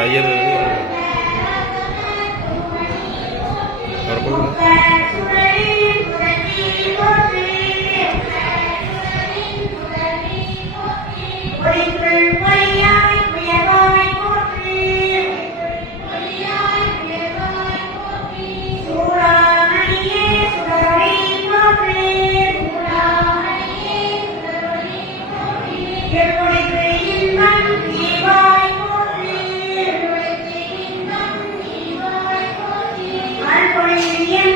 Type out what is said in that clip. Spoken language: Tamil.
ஐயர் என்னுடைய மண் இவா Hallelujah.